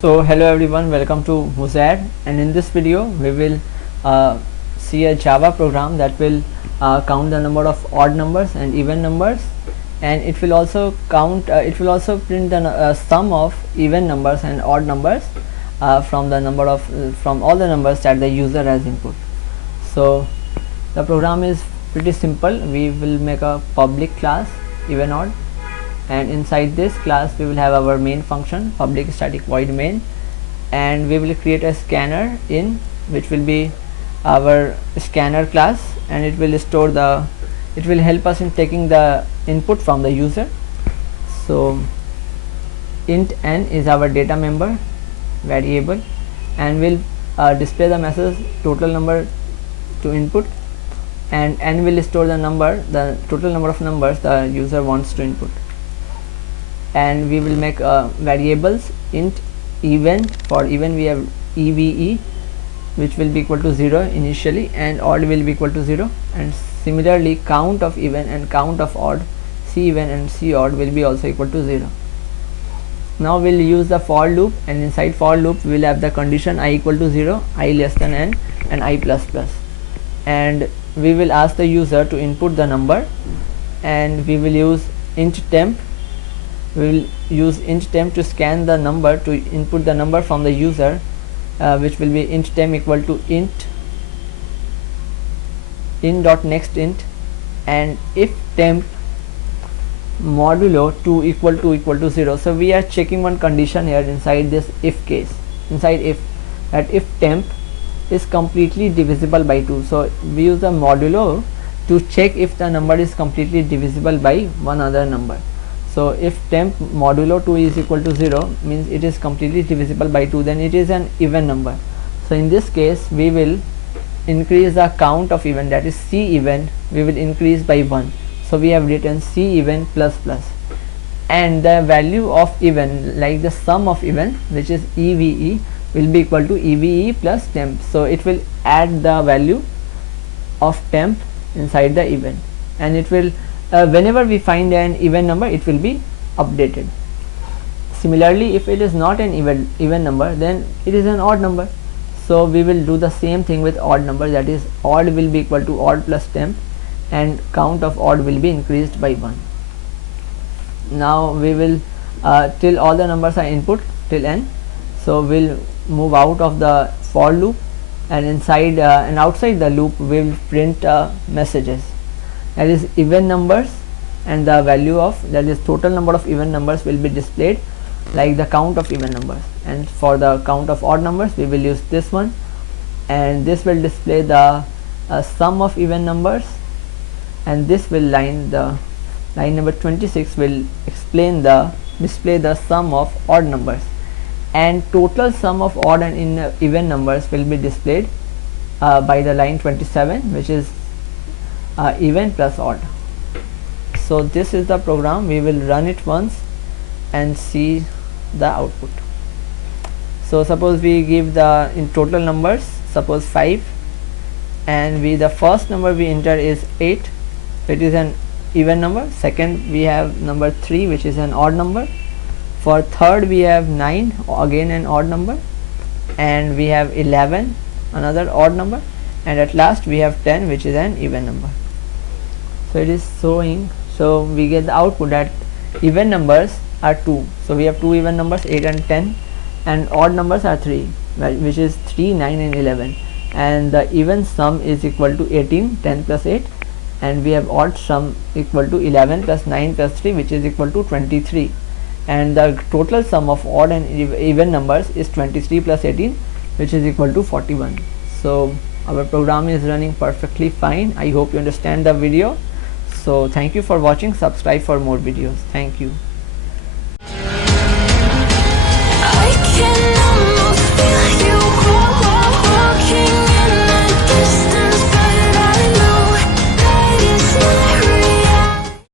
So hello everyone, welcome to VuzzaRe, and in this video we will see a Java program that will count the number of odd numbers and even numbers, and it will also print the sum of even numbers and odd numbers from all the numbers that the user has input. So the program is pretty simple. We will make a public class even odd, and inside this class we will have our main function public static void main, and we will create a scanner in which will be our scanner class, and it will help us in taking the input from the user. So int n is our data member variable, and will display the message total number to input, and n will store the total number of numbers the user wants to input. And we will make variables int even. For even we have eve, which will be equal to 0 initially, and odd will be equal to 0, and similarly count of even and count of odd, c even and c odd, will be also equal to 0. Now we'll use the for loop, and inside for loop we will have the condition I equal to 0, I less than n, and I plus plus, and we will ask the user to input the number, and we will use int temp. We will use int temp to scan the number to input the number from the user, which will be int temp equal to int dot next int, and if temp modulo 2 equal to 0. So we are checking one condition here inside this if case, inside if, that if temp is completely divisible by 2. So we use the modulo to check if the number is completely divisible by one other number. So if temp modulo 2 is equal to 0 means it is completely divisible by 2, then it is an even number. So in this case we will increase the count of even, that is c even, we will increase by 1. So we have written c even plus plus, and the value of even, like the sum of even, which is eve, will be equal to eve plus temp. So it will add the value of temp inside the even, and it will whenever we find an even number, it will be updated. Similarly, if it is not an even number, then it is an odd number. So we will do the same thing with odd number, that is odd will be equal to odd plus temp, and count of odd will be increased by 1. Now we will till all the numbers are input till n. So we'll move out of the for loop, and inside and outside the loop we will print messages, that is even numbers, and the value of, that is total number of even numbers, will be displayed like the count of even numbers. And for the count of odd numbers we will use this one, and this will display the sum of even numbers, and this will line number 26 will display the sum of odd numbers, and total sum of odd and even numbers will be displayed by the line 27, which is even plus odd. So this is the program. We will run it once and see the output. So suppose we give the in total numbers, suppose 5, and the first number we enter is 8, it is an even number. Second we have number 3, which is an odd number. For third we have 9, again an odd number, and we have 11, another odd number, and at last we have 10, which is an even number. So it is showing, so we get the output that even numbers are 2, so we have two even numbers 8 and 10, and odd numbers are 3, which is 3, 9 and 11, and the even sum is equal to 18, 10 plus 8, and we have odd sum equal to 11 plus 9 plus 3, which is equal to 23, and the total sum of odd and even numbers is 23 plus 18, which is equal to 41. So our program is running perfectly fine. I hope you understand the video. So thank you for watching. Subscribe for more videos. Thank you.